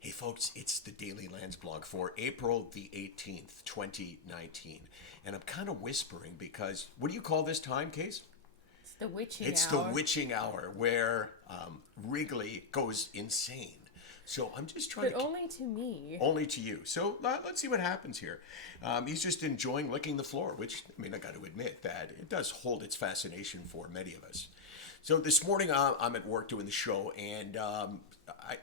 Hey folks, it's the Daily Landsblog for April the 18th, 2019. And I'm kind of whispering because, what do you call this time, Case? It's the witching It's the hour. witching hour where Wrigley goes insane. So I'm just trying But to only to me. only to you. So let's see what happens here. He's just enjoying licking the floor, which, I mean, I got to admit that it does hold its fascination for many of us. So this morning I'm at work doing the show, and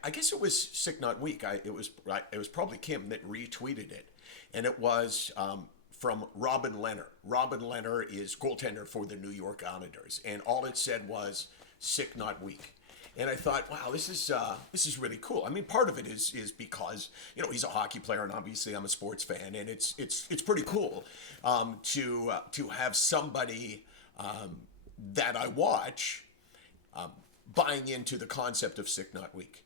I guess it was Sick Not Weak. It was probably Kim that retweeted it, and it was from Robin Lehner. Robin Lehner is goaltender for the New York Islanders, and all it said was "Sick Not Weak." And I thought, wow, this is really cool. I mean, part of it is because he's a hockey player, and obviously I'm a sports fan, and it's pretty cool to have somebody that I watch buying into the concept of Sick Not Weak.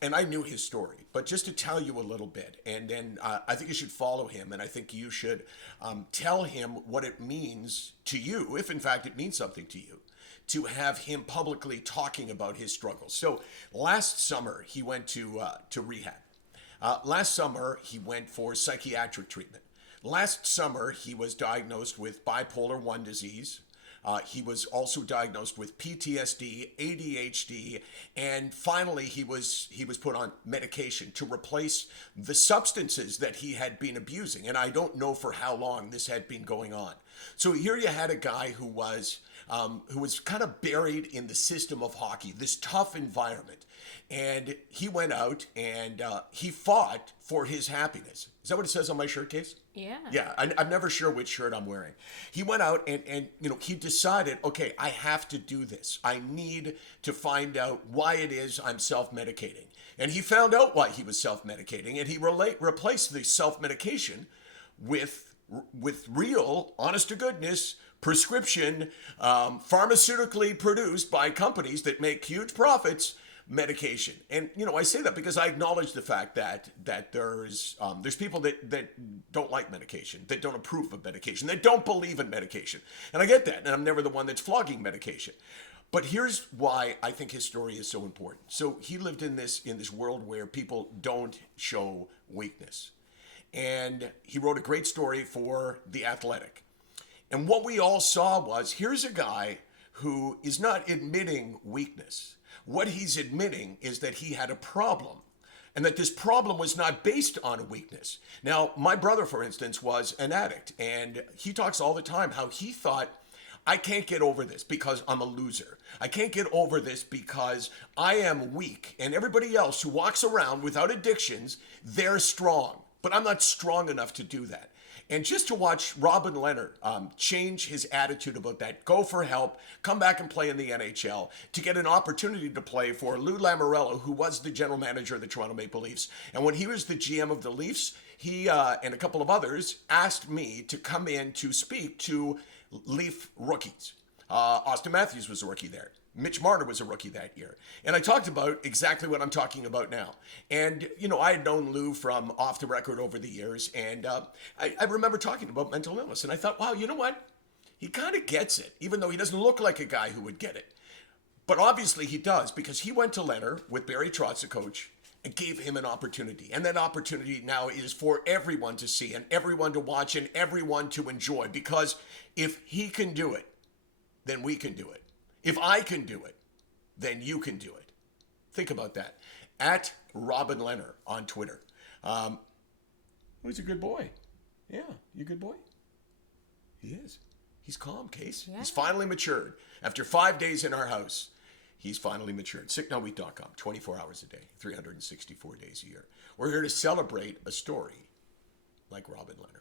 And I knew his story, but just to tell you a little bit, and then I think you should follow him, and I think you should tell him what it means to you, if in fact it means something to you, to have him publicly talking about his struggles. So last summer he went to rehab. Last summer he went for psychiatric treatment. Last summer he was diagnosed with bipolar 1 disease. He was also diagnosed with PTSD, ADHD, and finally he was put on medication to replace the substances that he had been abusing. And I don't know for how long this had been going on. So here you had a guy who was kind of buried in the system of hockey, this tough environment. And he went out and he fought for his happiness. Is that what it says on my shirt case? Yeah. Yeah, I'm never sure which shirt I'm wearing. He went out and he decided, okay, I have to do this. I need to find out why it is I'm self-medicating. And he found out why he was self-medicating, and he replaced the self-medication with real, honest to goodness, prescription, pharmautically produced by companies that make huge profits medication. And I say that because I acknowledge the fact that there's people that don't like medication, that don't approve of medication, that don't believe in medication. And I get that, and I'm never the one that's flogging medication. But here's why I think his story is so important. So he lived in this world where people don't show weakness. And he wrote a great story for The Athletic. And what we all saw was, here's a guy who is not admitting weakness. What he's admitting is that he had a problem, and that this problem was not based on a weakness. Now, my brother, for instance, was an addict, and he talks all the time how he thought, I can't get over this because I'm a loser. I can't get over this because I am weak, and everybody else who walks around without addictions, they're strong. But I'm not strong enough to do that. And just to watch Robin Lehner change his attitude about that, go for help, come back and play in the NHL, to get an opportunity to play for Lou Lamoriello, who was the general manager of the Toronto Maple Leafs. And when he was the GM of the Leafs, he and a couple of others asked me to come in to speak to Leaf rookies. Austin Matthews was a rookie there. Mitch Marner was a rookie that year. And I talked about exactly what I'm talking about now. And, I had known Lou from off the record over the years. And I remember talking about mental illness. And I thought, wow, you know what? He kind of gets it, even though he doesn't look like a guy who would get it. But obviously he does, because he went to Lehner with Barry Trotz, the coach, and gave him an opportunity. And that opportunity now is for everyone to see and everyone to watch and everyone to enjoy. Because if he can do it, then we can do it. If I can do it, then you can do it. Think about that. At Robin Lehner on Twitter. He's a good boy. Yeah, you a good boy? He is. He's calm, Case. Yeah. He's finally matured. After 5 days in our house, he's finally matured. SickNotWeak.com, 24 hours a day, 364 days a year. We're here to celebrate a story like Robin Lehner.